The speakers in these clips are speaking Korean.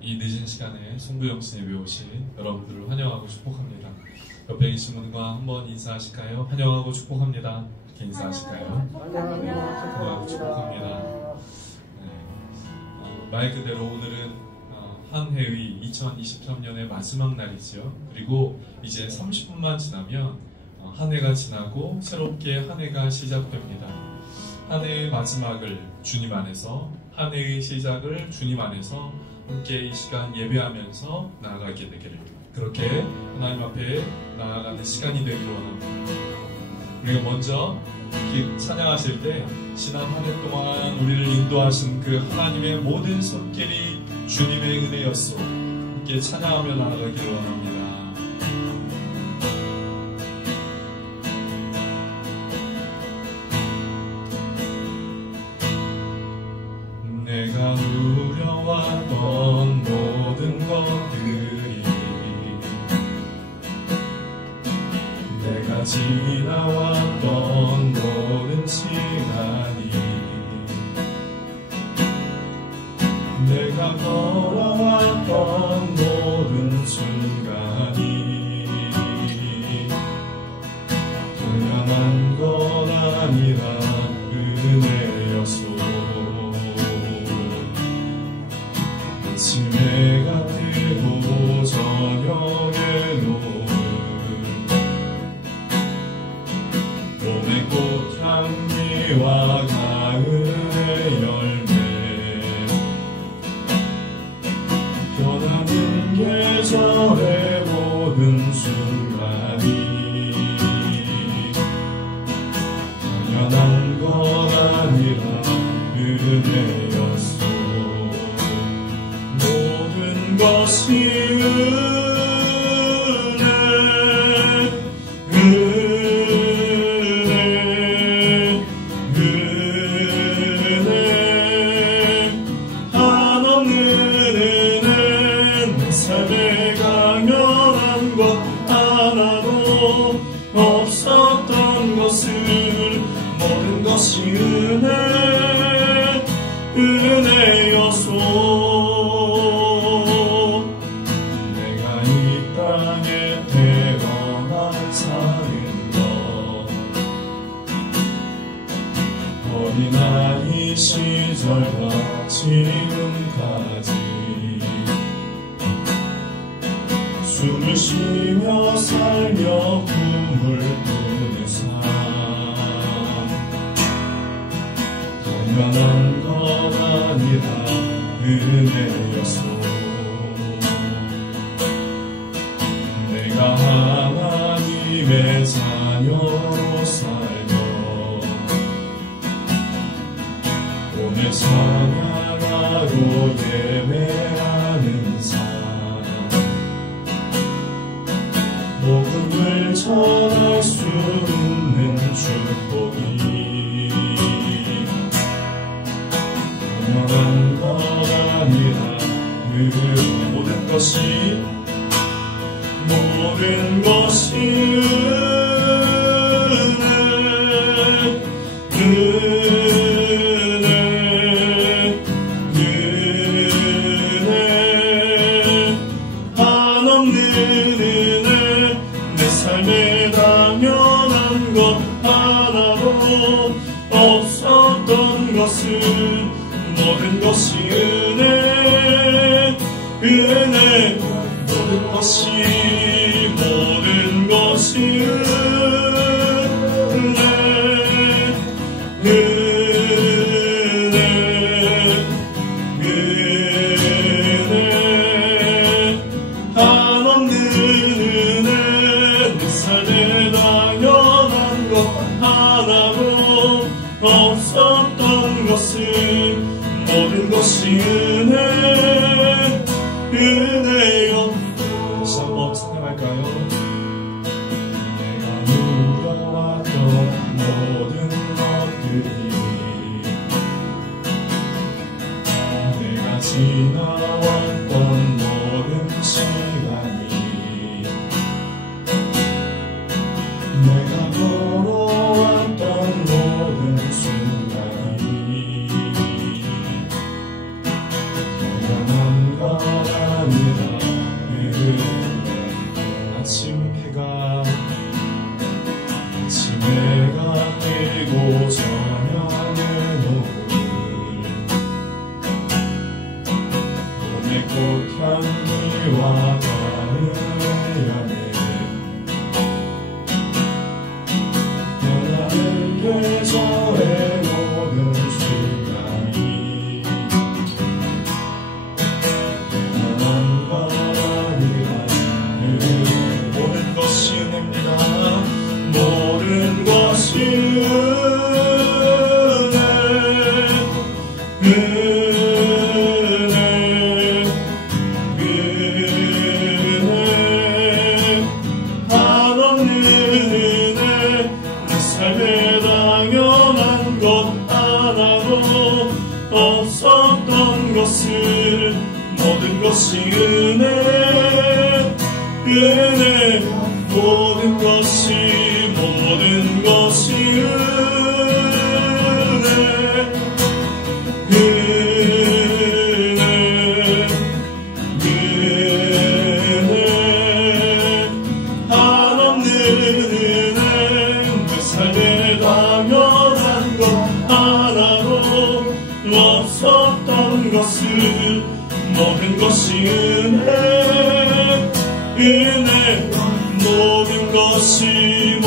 이 늦은 시간에 송도영신에 오신 여러분들을 환영하고 축복합니다. 옆에 계신 분과 한번 인사하실까요? 환영하고 축복합니다. 이렇게 인사하실까요? 환영하고 축복합니다. 네. 말 그대로 오늘은 한 해의 2023년의 마지막 날이죠. 그리고 이제 30분만 지나면 한 해가 지나고 새롭게 한 해가 시작됩니다. 한 해의 마지막을 주님 안에서, 한 해의 시작을 주님 안에서 함께 이 시간 예배하면서 나아가게 되기를, 그렇게 하나님 앞에 나아가는 시간이 되기를 원합니다. 우리가 먼저 찬양하실 때 지난 한 해 동안 우리를 인도하신 그 하나님의 모든 손길이 주님의 은혜였소, 함께 찬양하며 나아가기를 원합니다. 내가 누려왔던 모든 것들이, 내가 지나왔던 모든 시간이, 내가 걸어왔던 모든 순간이 당연한 건 아니라 은혜였소. 아침해가 뜨고 저녁에 노을, 봄의 꽃향기와 가을의 열매, 변하는 계절의 모든 순간이 당연한 건 아니라 은혜였소. 모든 것이 은혜, 한없는 은혜, 내 삶에 강연한 것 하나도 없었던 것을, 모든 것이 은혜였소. 어린아이 시절과 지금까지 숨을 쉬며 살며 꿈을 꾸는 삶, 당연한 건 아니라 은혜였소. 내가 하나님의 자녀로 살며 오늘 찬양하고 예배하는 삶, 복음을 전할 수 있는 축복이 당연한 건 아니라 모든 것이 한없는 은혜, 내 삶에 당연한 것 하나도 없었던 것은, 모든 것이 은혜, 모든 것이 한없는 은혜, 내 삶에 당연한 것 하나도 없었던 것은, 모든 것이 은혜요. 다시 한번 찬양할까요? 내가 누려왔던 모든 것들이, 내가 지나왔던 모든 시간이, 내가 걸어왔던 모든 순간이 당연한 것 없었던 것을 모든 것이 은혜 모든 것이 한없는 은혜 내 삶에 당연한 것 하나도 없었던 것을 모든 것이 은혜 모든 것이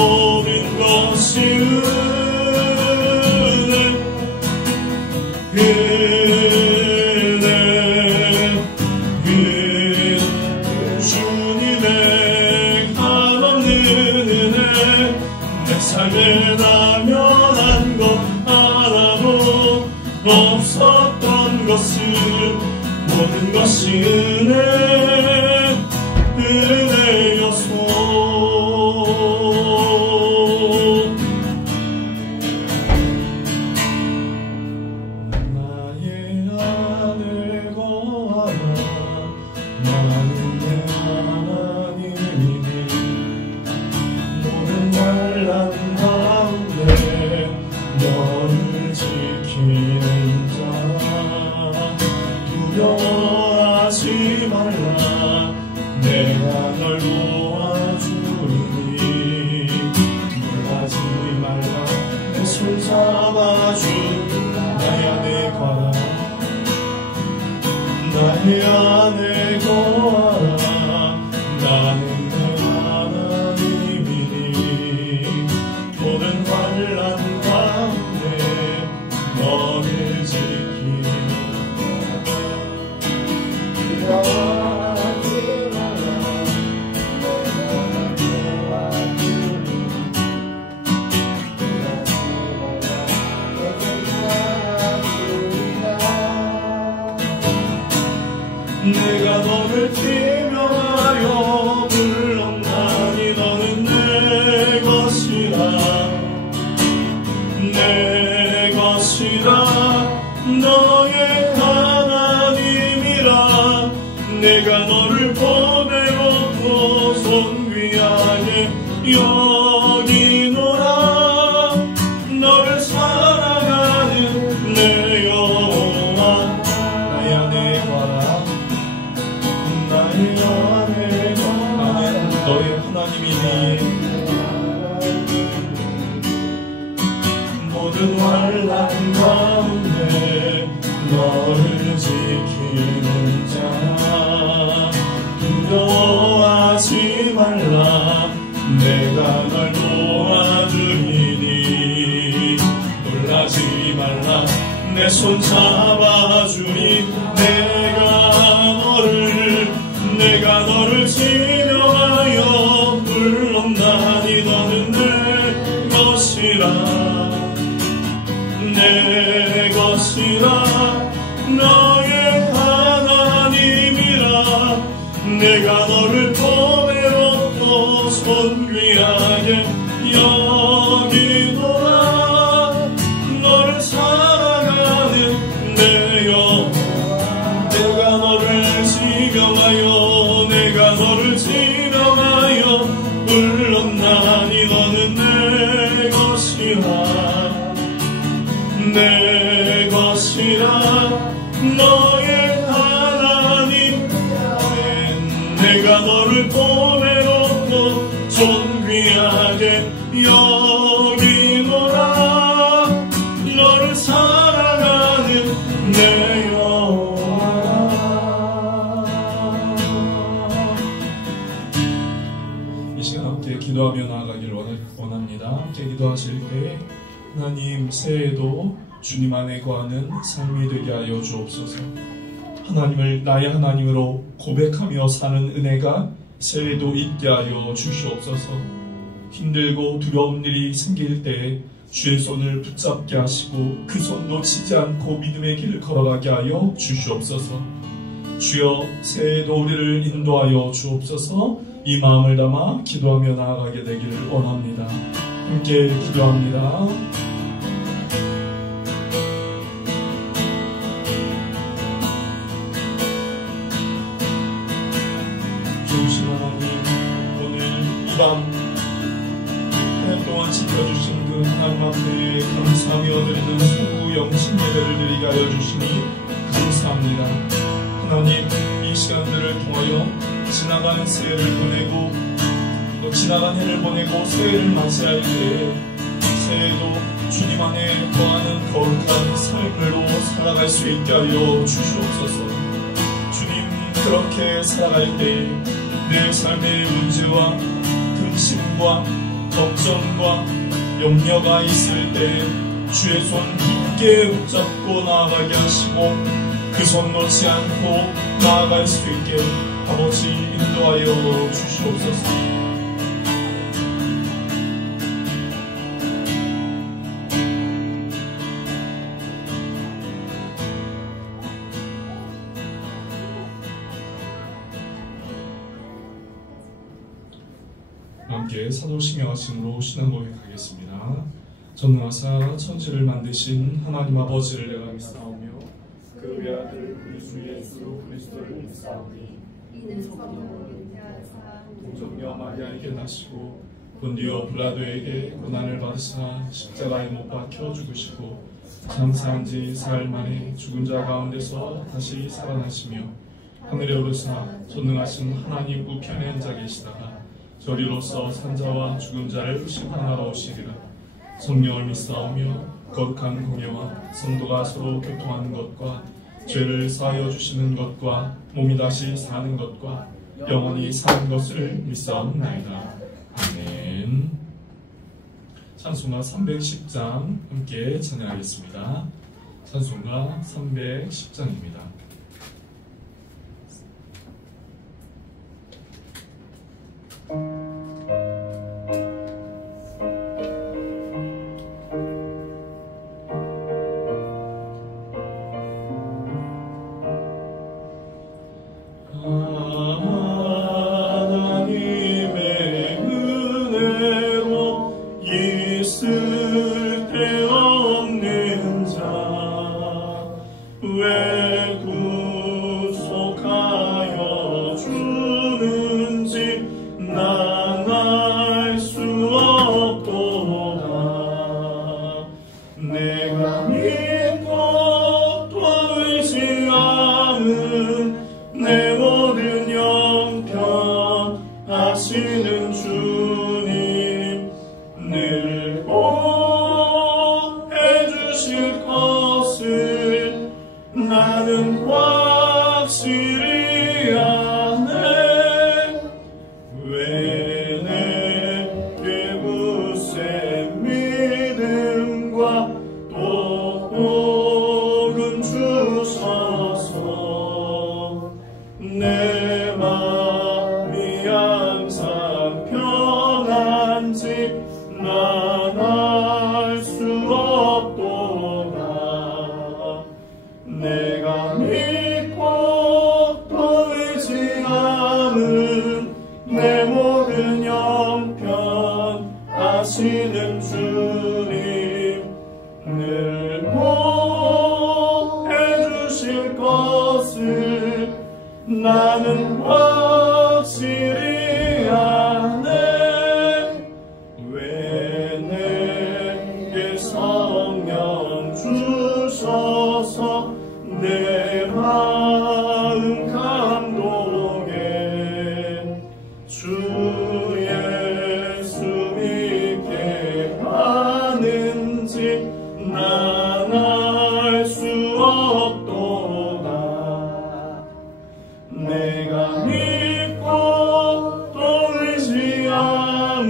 주님의 한없는 은혜 내 삶에 당연한 것 하나도 없었던 것을 모든 것이 은혜였소. 나의 안에 거하라 나는 내 하나님이니 모든 환난 가운데 너를 지키는 자 두려워하지 말라 내가 널 도와주리니 놀라지 말라 내 손 잡아주 나의 안에 거하라 나의 안에 거하라 나는 내 하나님이니 모든 환난 가운데 너를 지키는 내가 너를 기명하여 불렀나니 너는 내 것이라 너의 하나님이라 내가 너를 보내놓고 손 위하게 여기노라 너를 사랑하는 내 여호와 나의 안에 거하라 나의 안에 거하라 너의 하나님이니 모든 환난 가운데 너를 지키는 자 두려워하지 말라 내가 널 도와주리니 놀라지 말라 내 손 잡아주니 내가 너를 지명하여 불렀나니 너는 내 것이라 너의 하나님이라 내가 너를 보내놓고 손 위하게 여기노라 너를 사랑하는 내 여호와 내가 너를 지명하여 불렀나니 너는 내 것이라 너의 하나님 내가 너를 보내놓고 손 위하게 여기노라 너를 사랑하는 내 여호와. 이 시간 함께 기도하며 나아가길 원합니다. 함께 기도하실 때 하나님 새해에도 주님 안에 거하는 삶이 되게 하여 주옵소서. 하나님을 나의 하나님으로 고백하며 사는 은혜가 새해에도 있게 하여 주시옵소서. 힘들고 두려운 일이 생길 때 주의 손을 붙잡게 하시고 그 손 놓치지 않고 믿음의 길을 걸어가게 하여 주시옵소서. 주여 새해에도 우리를 인도하여 주옵소서. 이 마음을 담아 기도하며 나아가게 되기를 원합니다. 함께 기도합니다. 앞에 감사하며 드리는 소구 영신 예배를 드리게 하여 주시니 감사합니다. 하나님, 이 시간들을 통하여 지나가는 새해를 보내고 또 지나간 해를 보내고 새해를 맞이할 때에 새해도 주님 안에 거하는 거룩한 삶으로 살아갈 수 있게 하여 주시옵소서. 주님, 그렇게 살아갈 때에 내 삶의 문제와 근심과 걱정과 염려가 있을 때 주의 손 깊게 붙잡고 나아가게 하시고 그 손 놓지 않고 나아갈 수 있게 아버지 인도하여 주시옵소서. 함께 사도신경 하심으로 신앙 고백하겠습니다. 전능하사 천지를 만드신 하나님 아버지를 내가 믿사오며 그 외아들 우리 주 예수 그리스도를 믿사오니 이는 성령으로 잉태하사 동정녀 마리아에게 나시고 본디오 빌라도에게 고난을 받으사 십자가에 못 박혀 죽으시고 장사한 지 사흘 만에 죽은 자 가운데서 다시 살아나시며 하늘에 오르사 전능하신 하나님 우편에 앉아 계시다가 저리로서 산자와 죽은 자를 심판하러 오시리라. 성령을 믿사오며 거룩한 공예와 성도가 서로 교통하는 것과 죄를 사하여 주시는 것과 몸이 다시 사는 것과 영원히 사는 것을 믿사옵나이다. 아멘. 찬송가 310장 함께 찬양하겠습니다. 찬송가 310장입니다. 나는 확실히 아네. 왜 내게 성령 주셔서 내 마음 감동에 주 예수 믿게 하는지 난 알 수 없도다. 내가 믿고 또 의지하는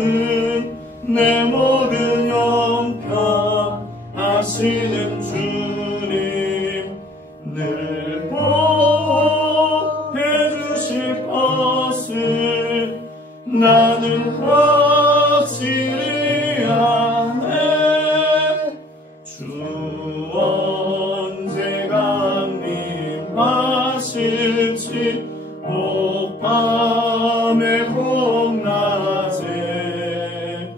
내 모든 형편 아시는 주님 늘 보호해 주실 것을 나는 확실히 아네. 주 언제가 임하실지 혹 밤에 혹 낮에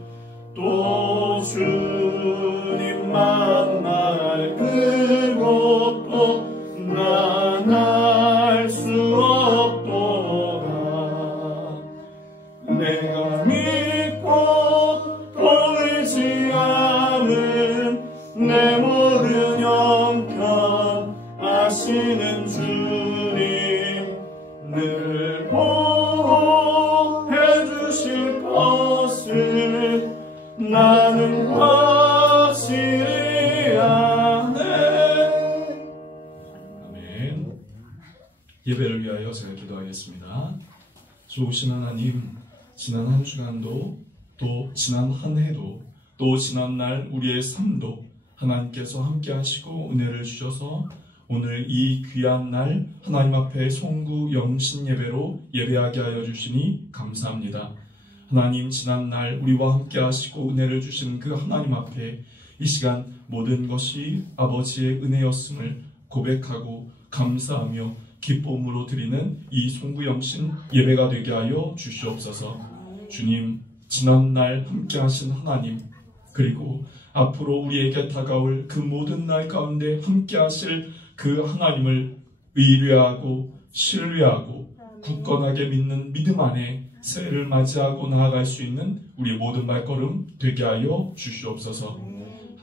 또 주님 만날 그곳도 난 알 수 없도다. 내가 푸른 형편하시는 주님 늘 보호해 주실 것을 나는 확실히 아네. 아멘. 예배를 위하여 제가 기도하겠습니다. 좋으신 하나님, 지난 한 주간도 또 지난 한 해도 또 지난날 우리의 삶도 하나님께서 함께 하시고 은혜를 주셔서 오늘 이 귀한 날 하나님 앞에 송구 영신 예배로 예배하게 하여 주시니 감사합니다. 하나님, 지난날 우리와 함께 하시고 은혜를 주신 그 하나님 앞에 이 시간 모든 것이 아버지의 은혜였음을 고백하고 감사하며 기쁨으로 드리는 이 송구 영신 예배가 되게 하여 주시옵소서. 주님, 지난날 함께 하신 하나님, 그리고 앞으로 우리에게 다가올 그 모든 날 가운데 함께 하실 그 하나님을 의뢰하고 신뢰하고 굳건하게 믿는 믿음 안에 새해를 맞이하고 나아갈 수 있는 우리 모든 발걸음 되게 하여 주시옵소서.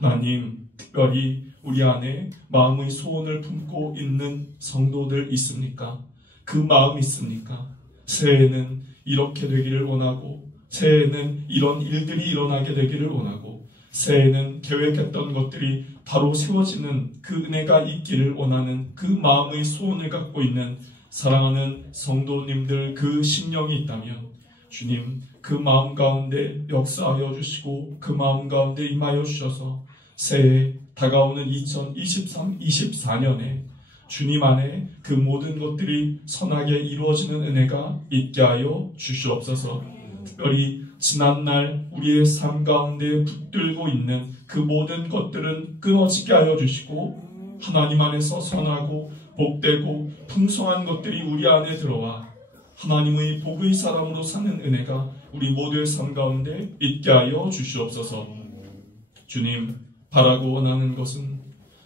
하나님, 특별히 우리 안에 마음의 소원을 품고 있는 성도들 있습니까? 그 마음 있습니까? 새해에는 이렇게 되기를 원하고, 새해에는 이런 일들이 일어나게 되기를 원하고, 새해에는 계획했던 것들이 바로 세워지는 그 은혜가 있기를 원하는 그 마음의 소원을 갖고 있는 사랑하는 성도님들 그 심령이 있다면 주님, 그 마음 가운데 역사하여 주시고 그 마음 가운데 임하여 주셔서 새해 다가오는 2023, 24년에 주님 안에 그 모든 것들이 선하게 이루어지는 은혜가 있게 하여 주시옵소서. 특별히 지난날 우리의 삶 가운데 붙들고 있는 그 모든 것들은 끊어지게 하여 주시고 하나님 안에서 선하고 복되고 풍성한 것들이 우리 안에 들어와 하나님의 복의 사람으로 사는 은혜가 우리 모두의 삶 가운데 있게 하여 주시옵소서. 주님, 바라고 원하는 것은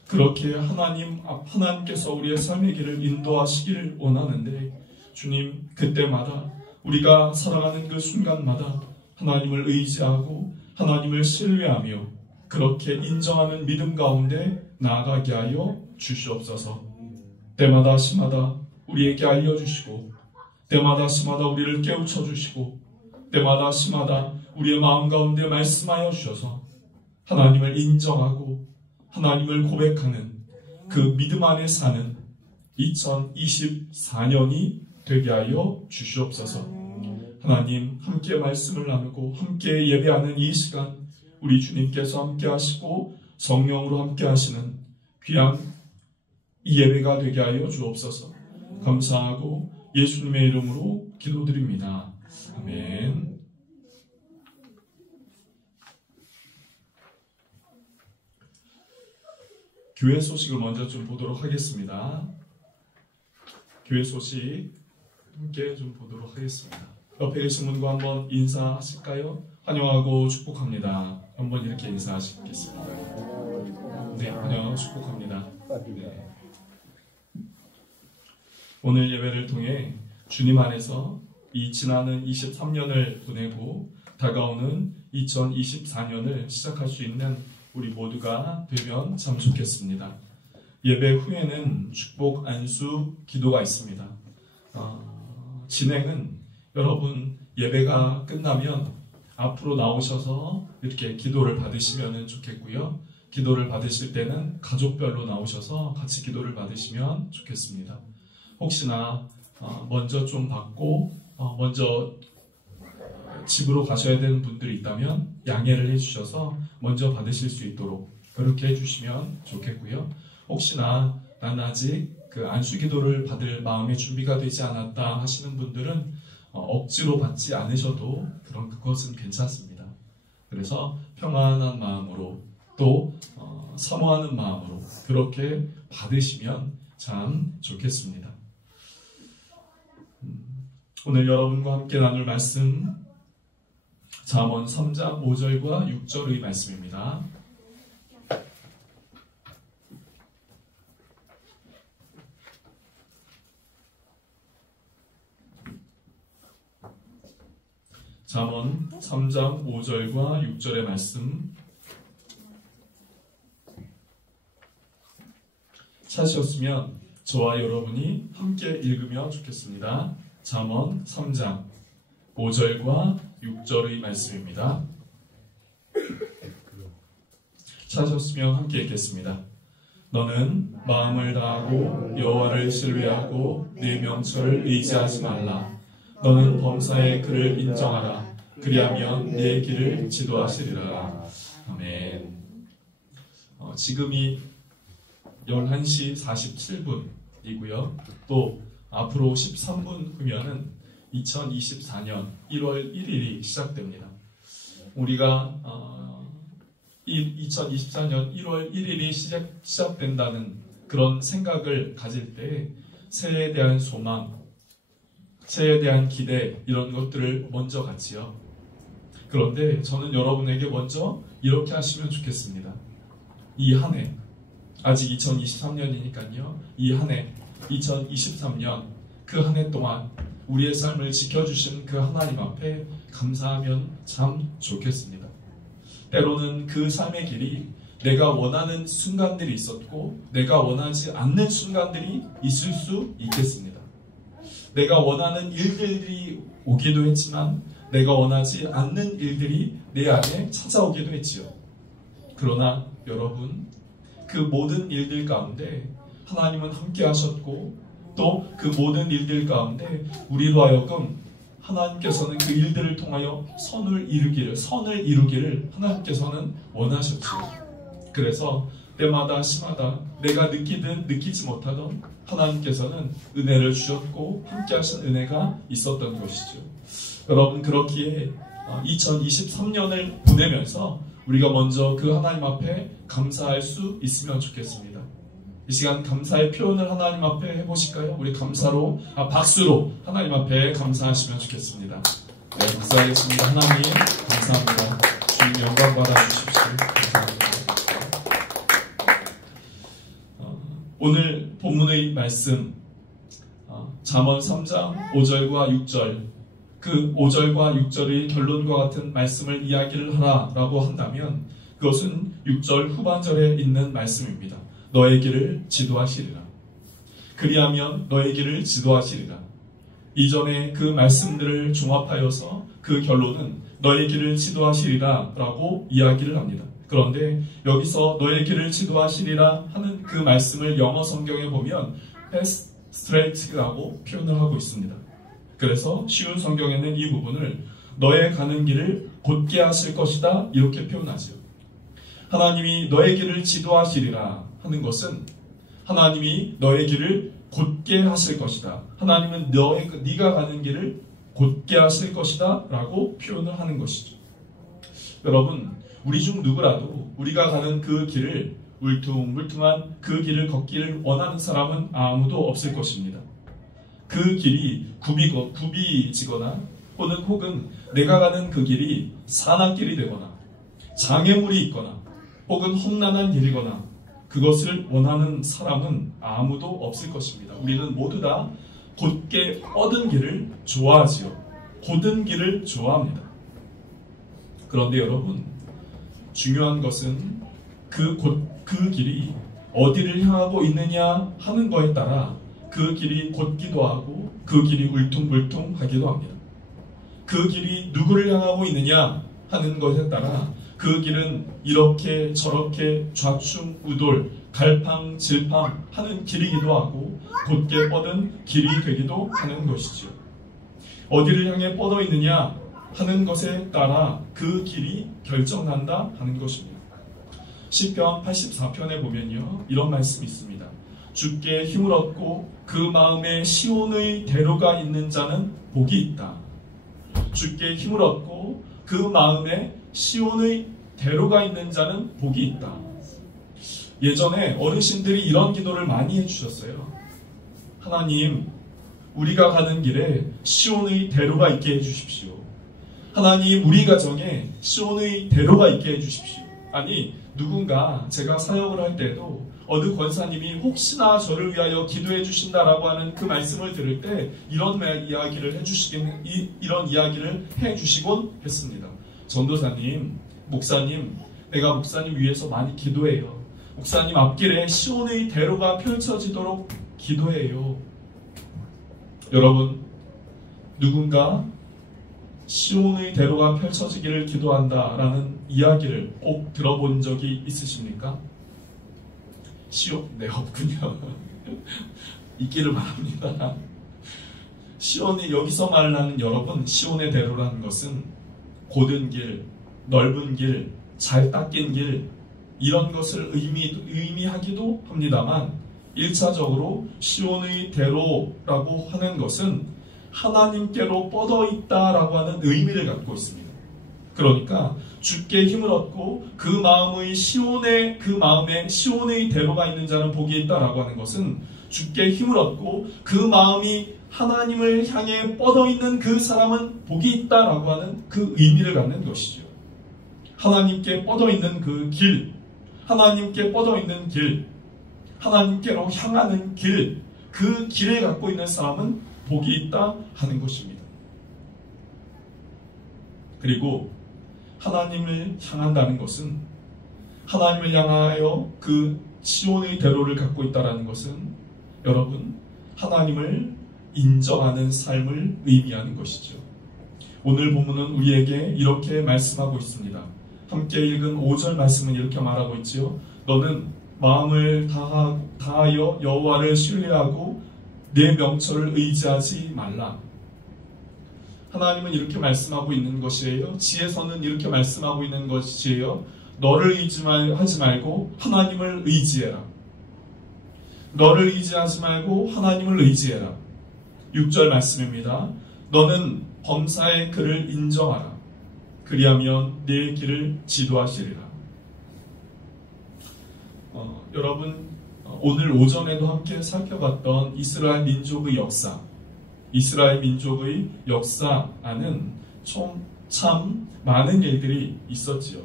그렇게 하나님께서 우리의 삶의 길을 인도하시기를 원하는데 주님, 그때마다 우리가 살아가는 그 순간마다 하나님을 의지하고 하나님을 신뢰하며 그렇게 인정하는 믿음 가운데 나아가게 하여 주시옵소서. 때마다 시마다 우리에게 알려주시고 때마다 시마다 우리를 깨우쳐 주시고 때마다 시마다 우리의 마음 가운데 말씀하여 주셔서 하나님을 인정하고 하나님을 고백하는 그 믿음 안에 사는 2024년이 되게 하여 주시옵소서. 하나님, 함께 말씀을 나누고 함께 예배하는 이 시간 우리 주님께서 함께 하시고 성령으로 함께 하시는 귀한 이 예배가 되게 하여 주옵소서. 감사하고 예수님의 이름으로 기도드립니다. 아멘. 교회 소식을 먼저 좀 보도록 하겠습니다. 교회 소식 함께 좀 보도록 하겠습니다. 옆에 계신 분과 한번 인사하실까요? 환영하고 축복합니다. 한번 이렇게 인사하시겠습니다. 네, 환영 축복합니다. 네. 오늘 예배를 통해 주님 안에서 이 지나는 23년을 보내고 다가오는 2024년을 시작할 수 있는 우리 모두가 되면 참 좋겠습니다. 예배 후에는 축복 안수 기도가 있습니다. 진행은 여러분 예배가 끝나면 앞으로 나오셔서 이렇게 기도를 받으시면 좋겠고요. 기도를 받으실 때는 가족별로 나오셔서 같이 기도를 받으시면 좋겠습니다. 혹시나 먼저 좀 받고 먼저 집으로 가셔야 되는 분들이 있다면 양해를 해주셔서 먼저 받으실 수 있도록 그렇게 해주시면 좋겠고요. 혹시나 난 아직 그 안수기도를 받을 마음의 준비가 되지 않았다 하시는 분들은 억지로 받지 않으셔도 그것은 괜찮습니다. 그래서 평안한 마음으로 또 사모하는 마음으로 그렇게 받으시면 참 좋겠습니다. 오늘 여러분과 함께 나눌 말씀 잠언 3장 5절과 6절의 말씀입니다. 잠언 3장 5절과 6절의 말씀 찾으셨으면 저와 여러분이 함께 읽으면 좋겠습니다. 잠언 3장 5절과 6절의 말씀입니다. 찾으셨으면 함께 읽겠습니다. 너는 마음을 다하고 여호와를 신뢰하고 네 명철을 의지하지 말라. 너는 범사의 그를 인정하라. 그리하면 네 길을 지도하시리라. 아멘. 지금이 11시 47분이고요. 또 앞으로 13분 후면은 2024년 1월 1일이 시작됩니다. 우리가 2024년 1월 1일이 시작된다는 그런 생각을 가질 때 새해에 대한 소망, 새해에 대한 기대 이런 것들을 먼저 갖지요. 그런데 저는 여러분에게 먼저 이렇게 하시면 좋겠습니다. 이 한 해, 아직 2023년이니까요. 이 한 해, 2023년 그 한 해 동안 우리의 삶을 지켜주신 그 하나님 앞에 감사하면 참 좋겠습니다. 때로는 그 삶의 길이 내가 원하는 순간들이 있었고 내가 원하지 않는 순간들이 있을 수 있겠습니다. 내가 원하는 일들이 오기도 했지만 내가 원하지 않는 일들이 내 안에 찾아오기도 했지요. 그러나 여러분, 그 모든 일들 가운데 하나님은 함께 하셨고 또 그 모든 일들 가운데 우리로 하여금 하나님께서는 그 일들을 통하여 선을 이루기를 하나님께서는 원하셨죠. 그래서 때마다 시마다 내가 느끼든 느끼지 못하던 하나님께서는 은혜를 주셨고 함께 하신 은혜가 있었던 것이죠. 여러분, 그렇기에 2023년을 보내면서 우리가 먼저 그 하나님 앞에 감사할 수 있으면 좋겠습니다. 이 시간 감사의 표현을 하나님 앞에 해보실까요? 우리 박수로 하나님 앞에 감사하시면 좋겠습니다. 네, 감사하겠습니다. 하나님 감사합니다. 주님 영광 받아주십시오. 감사합니다. 오늘 본문의 말씀 잠언 3장 5절과 6절, 그 5절과 6절의 결론과 같은 말씀을 이야기를 하라라고 한다면 그것은 6절 후반절에 있는 말씀입니다. 너의 길을 지도하시리라. 그리하면 너의 길을 지도하시리라. 이전에 그 말씀들을 종합하여서 그 결론은 너의 길을 지도하시리라 라고 이야기를 합니다. 그런데 여기서 너의 길을 지도하시리라 하는 그 말씀을 영어 성경에 보면 path straight라고 표현을 하고 있습니다. 그래서 쉬운 성경에는 이 부분을 너의 가는 길을 곧게 하실 것이다 이렇게 표현하죠. 하나님이 너의 길을 지도하시리라 하는 것은 하나님이 너의 길을 곧게 하실 것이다. 하나님은 네가 가는 길을 곧게 하실 것이다 라고 표현을 하는 것이죠. 여러분, 우리 중 누구라도 우리가 가는 그 길을 울퉁불퉁한 그 길을 걷기를 원하는 사람은 아무도 없을 것입니다. 그 길이 굽이지거나 혹은 내가 가는 그 길이 산악길이 되거나 장애물이 있거나 혹은 험난한 길이거나 그것을 원하는 사람은 아무도 없을 것입니다. 우리는 모두 다 곧게 뻗은 길을 좋아하지요. 곧은 길을 좋아합니다. 그런데 여러분, 중요한 것은 그 길이 어디를 향하고 있느냐 하는 거에 따라 그 길이 곧기도 하고 그 길이 울퉁불퉁하기도 합니다. 그 길이 누구를 향하고 있느냐 하는 것에 따라 그 길은 이렇게 저렇게 좌충우돌 갈팡질팡 하는 길이기도 하고 곧게 뻗은 길이 되기도 하는 것이죠. 어디를 향해 뻗어 있느냐 하는 것에 따라 그 길이 결정난다 하는 것입니다. 시편 84편에 보면요, 이런 말씀이 있습니다. 주께 힘을 얻고 그 마음에 시온의 대로가 있는 자는 복이 있다. 주께 힘을 얻고 그 마음에 시온의 대로가 있는 자는 복이 있다. 예전에 어르신들이 이런 기도를 많이 해주셨어요. 하나님, 우리가 가는 길에 시온의 대로가 있게 해주십시오. 하나님, 우리 가정에 시온의 대로가 있게 해주십시오. 아니, 누군가 제가 사역을 할 때도 어느 권사님이 혹시나 저를 위하여 기도해 주신다라고 하는 그 말씀을 들을 때 이런 이야기를 해주시곤 했습니다. 전도사님, 목사님, 내가 목사님 위해서 많이 기도해요. 목사님 앞길에 시온의 대로가 펼쳐지도록 기도해요. 여러분, 누군가 시온의 대로가 펼쳐지기를 기도한다라는 이야기를 꼭 들어본 적이 있으십니까? 네, 없군요. 있기를 바랍니다. 시온이, 여기서 말하는 여러분, 시온의 대로라는 것은 곧은 길, 넓은 길, 잘 닦인 길, 이런 것을 의미하기도 합니다만 1차적으로 시온의 대로라고 하는 것은 하나님께로 뻗어 있다라고 하는 의미를 갖고 있습니다. 그러니까 주께 힘을 얻고 그 마음에 시온의 대로가 있는 자는 복이 있다라고 하는 것은 주께 힘을 얻고 그 마음이 하나님을 향해 뻗어 있는 그 사람은 복이 있다라고 하는 그 의미를 갖는 것이죠. 하나님께 뻗어 있는 그 길, 하나님께 뻗어 있는 길, 하나님께로 향하는 길, 그 길을 갖고 있는 사람은 복이 있다 하는 것입니다. 그리고 하나님을 향한다는 것은, 하나님을 향하여 그 시온의 대로를 갖고 있다는 것은 여러분, 하나님을 인정하는 삶을 의미하는 것이죠. 오늘 본문은 우리에게 이렇게 말씀하고 있습니다. 함께 읽은 5절 말씀은 이렇게 말하고 있지요. 너는 마음을 다하여 여호와를 신뢰하고 내 명철을 의지하지 말라. 하나님은 이렇게 말씀하고 있는 것이에요. 지혜서는 이렇게 말씀하고 있는 것이에요. 너를 의지하지 말고 하나님을 의지해라. 너를 의지하지 말고 하나님을 의지해라. 6절 말씀입니다. 너는 범사의 그를 인정하라. 그리하면 내 길을 지도하시리라. 여러분, 오늘 오전에도 함께 살펴봤던 이스라엘 민족의 역사, 이스라엘 민족의 역사 안은 참 많은 일들이 있었지요.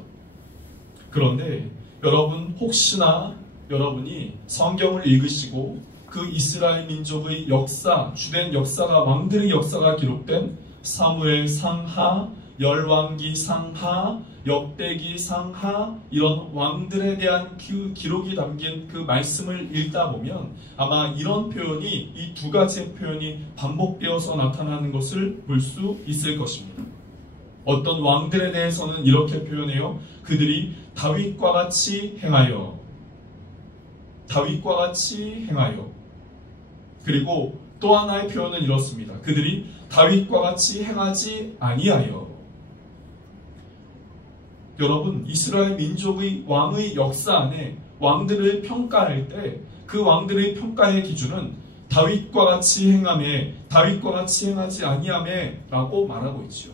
그런데 여러분, 혹시나 여러분이 성경을 읽으시고 그 이스라엘 민족의 역사, 주된 역사가, 왕들의 역사가 기록된 사무엘 상하, 열왕기 상하, 역대기 상하, 이런 왕들에 대한 그 기록이 담긴 그 말씀을 읽다 보면 아마 이런 표현이, 이 두 가지의 표현이 반복되어서 나타나는 것을 볼 수 있을 것입니다. 어떤 왕들에 대해서는 이렇게 표현해요. 그들이 다윗과 같이 행하여, 다윗과 같이 행하여. 그리고 또 하나의 표현은 이렇습니다. 그들이 다윗과 같이 행하지 아니하여. 여러분, 이스라엘 민족의 왕의 역사 안에 왕들을 평가할 때 그 왕들의 평가의 기준은 다윗과 같이 행하매, 다윗과 같이 행하지 아니하매 라고 말하고 있죠.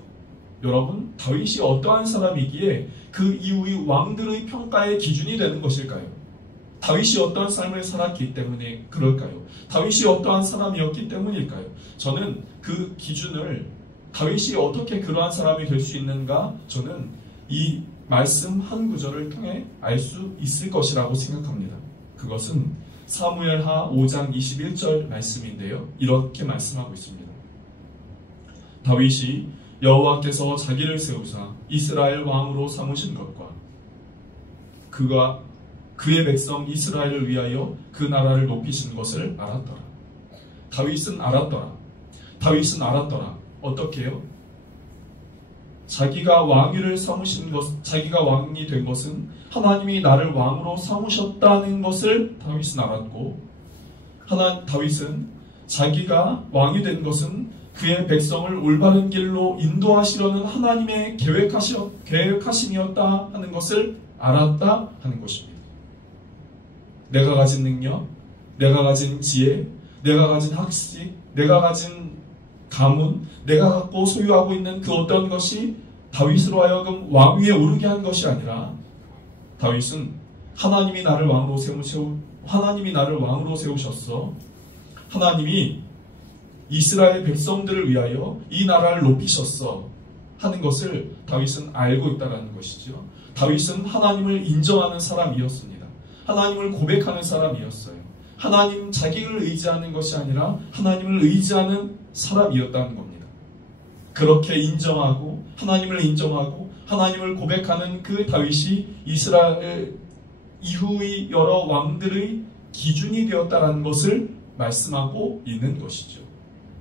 여러분, 다윗이 어떠한 사람이기에 그 이후의 왕들의 평가의 기준이 되는 것일까요? 다윗이 어떠한 삶을 살았기 때문에 그럴까요? 다윗이 어떠한 사람이었기 때문일까요? 저는 그 기준을, 다윗이 어떻게 그러한 사람이 될 수 있는가, 저는 이 말씀 한 구절을 통해 알 수 있을 것이라고 생각합니다. 그것은 사무엘하 5장 21절 말씀인데요. 이렇게 말씀하고 있습니다. 다윗이 여호와께서 자기를 세우사 이스라엘 왕으로 삼으신 것과 그가 그의 백성 이스라엘을 위하여 그 나라를 높이신 것을 알았더라. 다윗은 알았더라. 다윗은 알았더라. 어떻게 해요? 자기가 왕위를 삼으신 것, 자기가 왕이 된 것은 하나님이 나를 왕으로 삼으셨다는 것을 다윗은 알았고, 다윗은 자기가 왕이 된 것은 그의 백성을 올바른 길로 인도하시려는 하나님의 계획하심이었다 하는 것을 알았다 하는 것입니다. 내가 가진 능력, 내가 가진 지혜, 내가 가진 학식, 내가 가진 가문, 내가 갖고 소유하고 있는 그 어떤 것이 다윗으로 하여금 왕위에 오르게 한 것이 아니라, 다윗은 하나님이 나를 왕으로 세우셨어. 하나님이 이스라엘 백성들을 위하여 이 나라를 높이셨어 하는 것을 다윗은 알고 있다는 것이죠. 다윗은 하나님을 인정하는 사람이었습니다. 하나님을 고백하는 사람이었어요. 하나님, 자기를 의지하는 것이 아니라 하나님을 의지하는 사람이었다는 겁니다. 그렇게 하나님을 인정하고 하나님을 고백하는 그 다윗이 이 이후의 여러 왕들의 기준이 되었다라는 것을 말씀하고 있는 것이죠.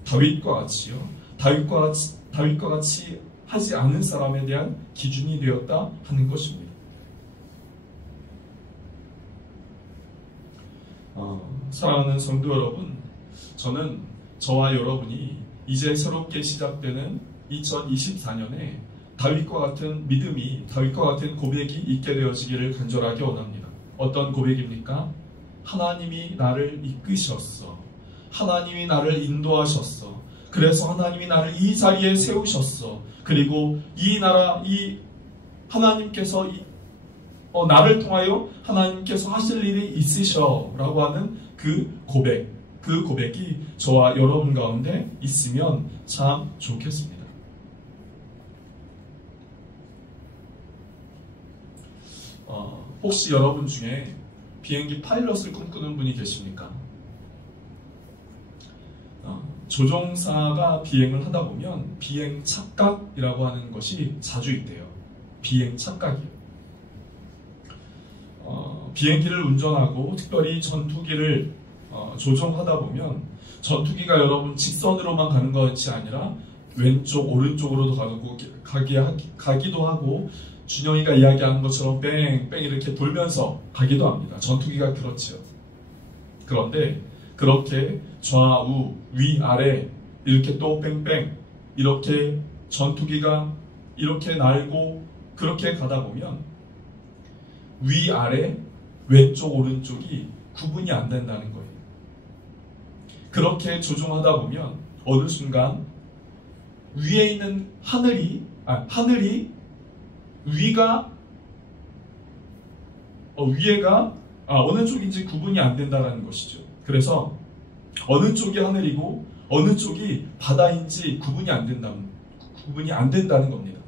다윗과 같이요. 다윗과 같이 하지 않은 사람에 대한 기준이 되었다 하는 것입니다. 사랑하는 성도 여러분, 저는 저와 여러분이 이제 새롭게 시작되는 2024년에 다윗과 같은 믿음이, 다윗과 같은 고백이 있게 되어지기를 간절하게 원합니다. 어떤 고백입니까? 하나님이 나를 이끄셨어. 하나님이 나를 인도하셨어. 그래서 하나님이 나를 이 자리에 세우셨어. 그리고 이 나라, 이 하나님께서 나를 통하여 하나님께서 하실 일이 있으셔 라고 하는 그 고백이 저와 여러분 가운데 있으면 참 좋겠습니다. 혹시 여러분 중에 비행기 파일럿을 꿈꾸는 분이 계십니까? 조종사가 비행을 하다 보면 비행 착각이라고 하는 것이 자주 있대요. 비행 착각이요. 비행기를 운전하고 특별히 전투기를 조종하다 보면 전투기가 여러분 직선으로만 가는 것이 아니라 왼쪽 오른쪽으로도 가기도 하고 준영이가 이야기하는 것처럼 뺑뺑 이렇게 돌면서 가기도 합니다. 전투기가 그렇지요. 그런데 그렇게 좌우 위아래 이렇게 또 뺑뺑 이렇게 전투기가 이렇게 날고 그렇게 가다 보면 위아래 왼쪽 오른쪽이 구분이 안 된다는 거예요. 그렇게 조종하다 보면 어느 순간 위에 있는 하늘이 위가 위에가 어느 쪽인지 구분이 안 된다는 것이죠. 그래서 어느 쪽이 하늘이고 어느 쪽이 바다인지 구분이 안 된다는 겁니다.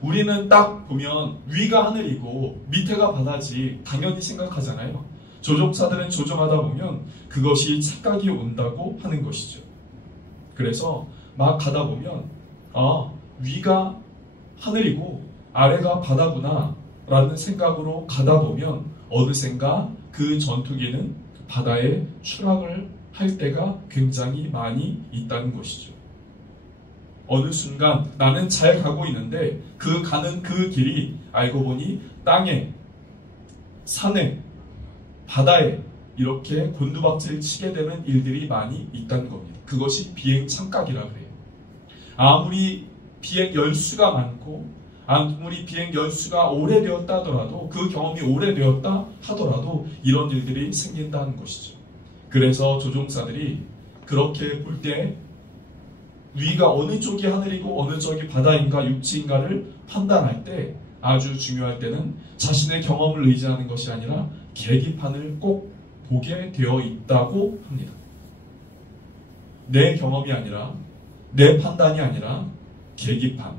우리는 딱 보면 위가 하늘이고 밑에가 바다지 당연히 생각하잖아요. 조종사들은 조종하다 보면 그것이 착각이 온다고 하는 것이죠. 그래서 막 가다 보면 위가 하늘이고 아래가 바다구나 라는 생각으로 가다 보면 어느샌가 그 전투기는 바다에 추락을 할 때가 굉장히 많이 있다는 것이죠. 어느 순간 나는 잘 가고 있는데 가는 그 길이 알고 보니 땅에, 산에, 바다에 이렇게 곤두박질 치게 되는 일들이 많이 있다는 겁니다. 그것이 비행 착각이라고 해요. 아무리 비행 연수가 많고 아무리 비행 연수가 오래되었다 하더라도 그 경험이 오래되었다 하더라도 이런 일들이 생긴다는 것이죠. 그래서 조종사들이 그렇게 볼 때 위가 어느 쪽이 하늘이고 어느 쪽이 바다인가 육지인가를 판단할 때 아주 중요할 때는 자신의 경험을 의지하는 것이 아니라 계기판을 꼭 보게 되어 있다고 합니다. 내 경험이 아니라 내 판단이 아니라 계기판,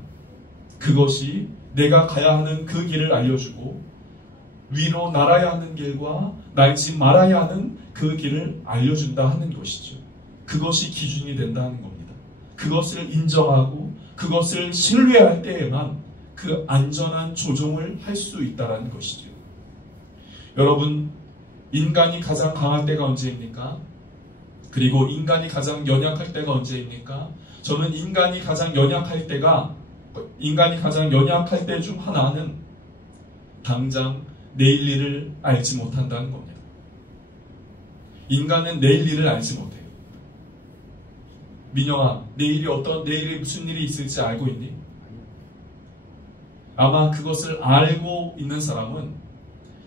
그것이 내가 가야 하는 그 길을 알려주고 위로 날아야 하는 길과 날지 말아야 하는 그 길을 알려준다 하는 것이죠. 그것이 기준이 된다는 겁니다. 그것을 인정하고 그것을 신뢰할 때에만 그 안전한 조종을 할 수 있다는 것이죠. 여러분, 인간이 가장 강할 때가 언제입니까? 그리고 인간이 가장 연약할 때가 언제입니까? 저는 인간이 가장 연약할 때 중 하나는 당장 내일 일을 알지 못한다는 겁니다. 인간은 내일 일을 알지 못해요. 민영아, 내일이 무슨 일이 있을지 알고 있니? 아마 그것을 알고 있는 사람은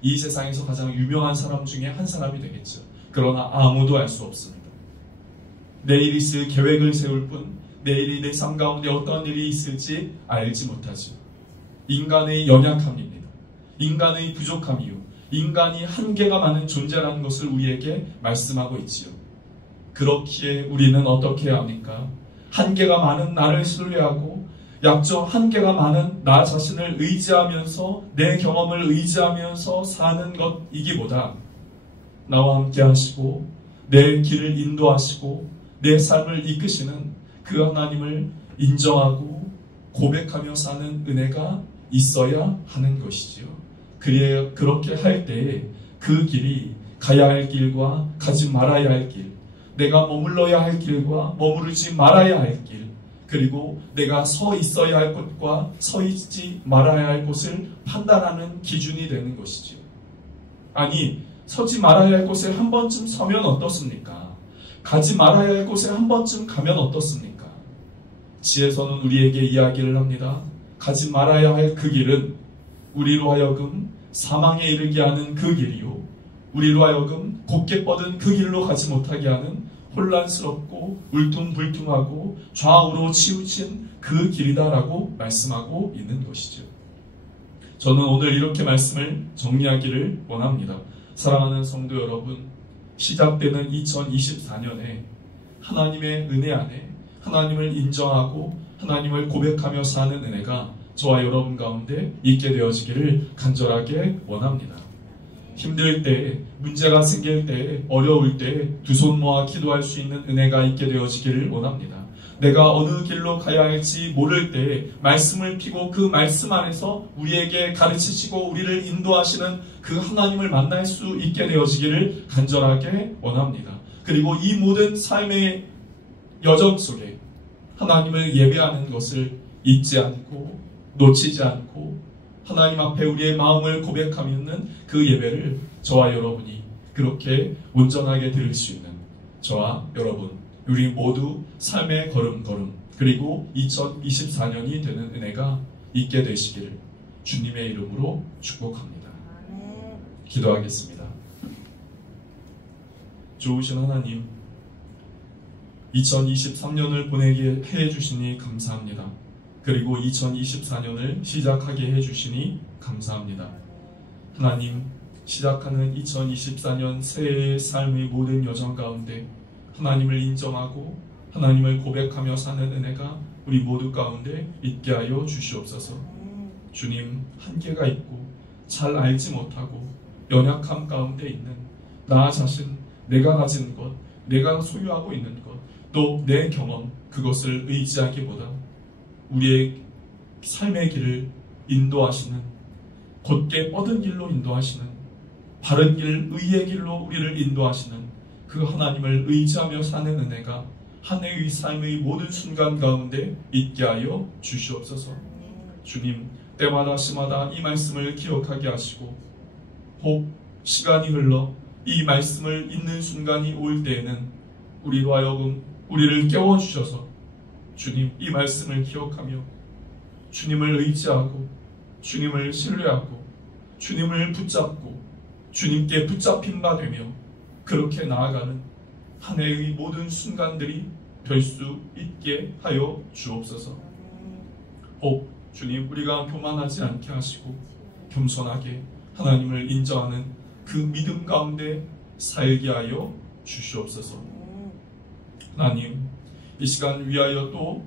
이 세상에서 가장 유명한 사람 중에 한 사람이 되겠죠. 그러나 아무도 알 수 없습니다. 내일 있을 계획을 세울 뿐 내일이 내 삶 가운데 어떤 일이 있을지 알지 못하죠. 인간의 연약함입니다. 인간의 부족함이요. 인간이 한계가 많은 존재라는 것을 우리에게 말씀하고 있지요. 그렇기에 우리는 어떻게 해야 합니까? 한계가 많은 나를 신뢰하고 약점 한계가 많은 나 자신을 의지하면서 내 경험을 의지하면서 사는 것이기보다 나와 함께 하시고 내 길을 인도하시고 내 삶을 이끄시는 그 하나님을 인정하고 고백하며 사는 은혜가 있어야 하는 것이지요. 그렇게 할 때 그 길이 가야 할 길과 가지 말아야 할 길, 내가 머물러야 할 길과 머무르지 말아야 할 길, 그리고 내가 서 있어야 할 곳과 서 있지 말아야 할 곳을 판단하는 기준이 되는 것이죠. 아니, 서지 말아야 할 곳에 한 번쯤 서면 어떻습니까? 가지 말아야 할 곳에 한 번쯤 가면 어떻습니까? 지혜서는 우리에게 이야기를 합니다. 가지 말아야 할 그 길은 우리로 하여금 사망에 이르게 하는 그 길이요, 우리로 하여금 곧게 뻗은 그 길로 가지 못하게 하는 혼란스럽고 울퉁불퉁하고 좌우로 치우친 그 길이다라고 말씀하고 있는 것이죠. 저는 오늘 이렇게 말씀을 정리하기를 원합니다. 사랑하는 성도 여러분, 시작되는 2024년에 하나님의 은혜 안에 하나님을 인정하고 하나님을 고백하며 사는 은혜가 저와 여러분 가운데 있게 되어지기를 간절하게 원합니다. 힘들 때, 문제가 생길 때, 어려울 때 두 손 모아 기도할 수 있는 은혜가 있게 되어지기를 원합니다. 내가 어느 길로 가야 할지 모를 때 말씀을 피고 그 말씀 안에서 우리에게 가르치시고 우리를 인도하시는 그 하나님을 만날 수 있게 되어지기를 간절하게 원합니다. 그리고 이 모든 삶의 여정 속에 하나님을 예배하는 것을 잊지 않고 놓치지 않고 하나님 앞에 우리의 마음을 고백하는 그 예배를 저와 여러분이 그렇게 온전하게 드릴 수 있는 저와 여러분, 우리 모두 삶의 걸음걸음, 그리고 2024년이 되는 은혜가 있게 되시기를 주님의 이름으로 축복합니다. 기도하겠습니다. 좋으신 하나님, 2023년을 보내게 해주시니 감사합니다. 그리고 2024년을 시작하게 해주시니 감사합니다. 하나님, 시작하는 2024년 새해의 삶의 모든 여정 가운데 하나님을 인정하고 하나님을 고백하며 사는 은혜가 우리 모두 가운데 있게 하여 주시옵소서. 주님, 한계가 있고 잘 알지 못하고 연약함 가운데 있는 나 자신, 내가 가진 것, 내가 소유하고 있는 것, 또 내 경험, 그것을 의지하기보다 우리의 삶의 길을 인도하시는, 곧게 뻗은 길로 인도하시는, 바른 길, 의의 길로 우리를 인도하시는 그 하나님을 의지하며 사는 은혜가 한 해의 삶의 모든 순간 가운데 있게 하여 주시옵소서. 주님, 때마다 시마다 이 말씀을 기억하게 하시고 혹 시간이 흘러 이 말씀을 읽는 순간이 올 때에는 우리로 하여금 우리를 깨워주셔서 주님, 이 말씀을 기억하며 주님을 의지하고 주님을 신뢰하고 주님을 붙잡고 주님께 붙잡힌 바 되며 그렇게 나아가는 한 해의 모든 순간들이 될 수 있게 하여 주옵소서. 혹 주님, 우리가 교만하지 않게 하시고 겸손하게 하나님을 인정하는 그 믿음 가운데 살게 하여 주시옵소서. 하나님, 이 시간 위하여 또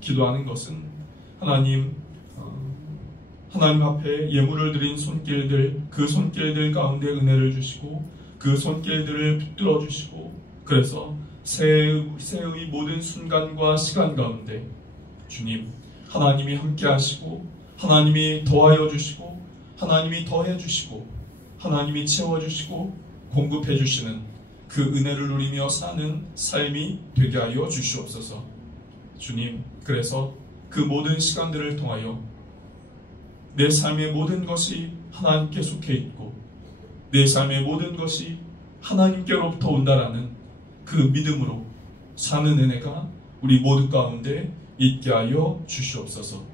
기도하는 것은 하나님 앞에 예물을 드린 손길들, 그 손길들 가운데 은혜를 주시고 그 손길들을 붙들어 주시고 그래서 새해의 모든 순간과 시간 가운데 주님, 하나님이 함께 하시고 하나님이 더하여 주시고 하나님이 더해 주시고 하나님이 채워 주시고 공급해 주시는 그 은혜를 누리며 사는 삶이 되게 하여 주시옵소서. 주님, 그래서 그 모든 시간들을 통하여 내 삶의 모든 것이 하나님께 속해 있고 내 삶의 모든 것이 하나님께로부터 온다라는 그 믿음으로 사는 은혜가 우리 모두 가운데 있게 하여 주시옵소서.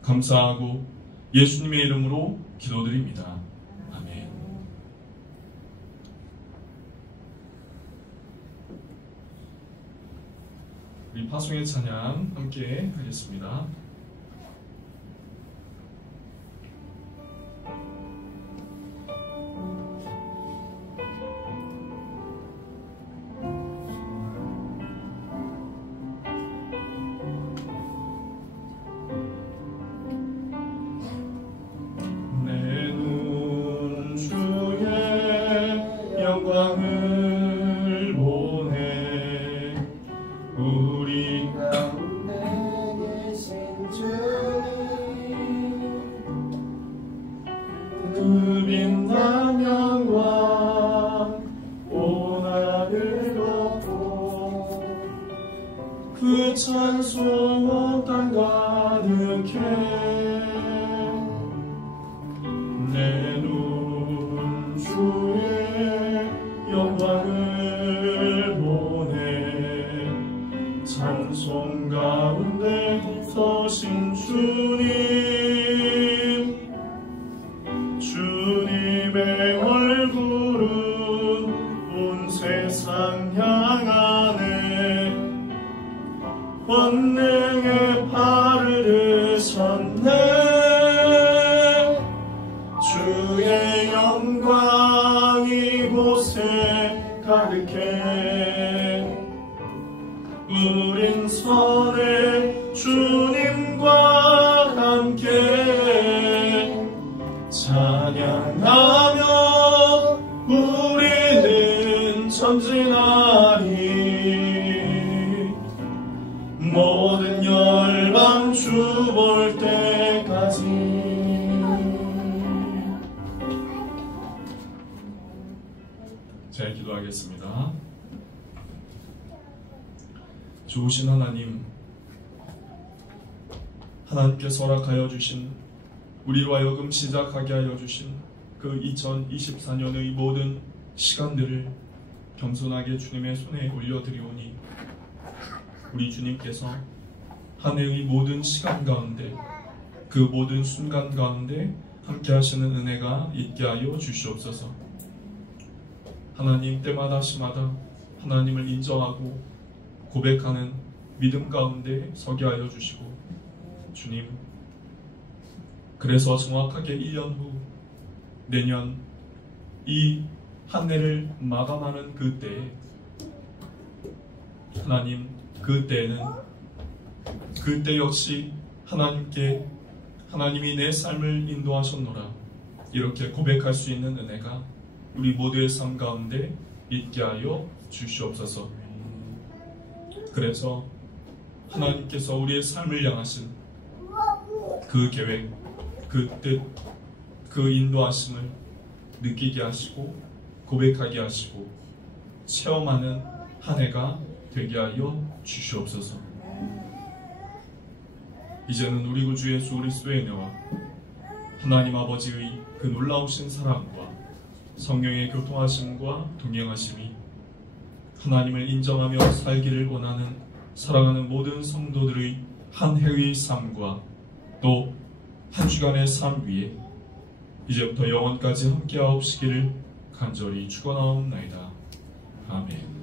감사하고 예수님의 이름으로 기도드립니다. 아멘. 우리 파송의 찬양 함께 하겠습니다. 영광을 보내 우리 가운데 계신 주의 찬송 땅 가득해 내 눈 주의 영광을 보네 찬송 가운데 서신 주님의 얼굴은 온 세상 향하네 권능의 팔을 드셨네 주의 영광 이곳에 가득해 우린 선해 주님과 함께 찬양하며 우리는 전진하리 모든 열방 주 볼 때까지. 자, 기도하겠습니다. 좋으신 하나님, 하나님께서 허락하여 주신 우리로 하여금 시작하게 하여 주신 그 2024년의 모든 시간들을 겸손하게 주님의 손에 올려드리오니 우리 주님께서 한 해의 모든 시간 가운데 그 모든 순간 가운데 함께 하시는 은혜가 있게 하여 주시옵소서. 하나님, 때마다 시마다 하나님을 인정하고 고백하는 믿음 가운데 서게 하여 주시고 주님, 그래서 정확하게 1년 후 내년 이 한 해를 마감하는 그때에 하나님, 그때 역시 하나님이 내 삶을 인도하셨노라 이렇게 고백할 수 있는 은혜가 우리 모두의 삶 가운데 있게 하여 주시옵소서. 그래서 하나님께서 우리의 삶을 향하신 그 계획, 그 뜻, 그 인도하심을 느끼게 하시고 고백하게 하시고 체험하는 한 해가 되게 하여 주시옵소서. 이제는 우리 구주 예수 그리스도의 은혜와 하나님 아버지의 그 놀라우신 사랑과 성령의 교통하심과 동행하심이 하나님을 인정하며 살기를 원하는 사랑하는 모든 성도들의 한 해의 삶과 또 한 주간의 삶 위에 이제부터 영원까지 함께하옵시기를 간절히 축원하옵나이다. 아멘.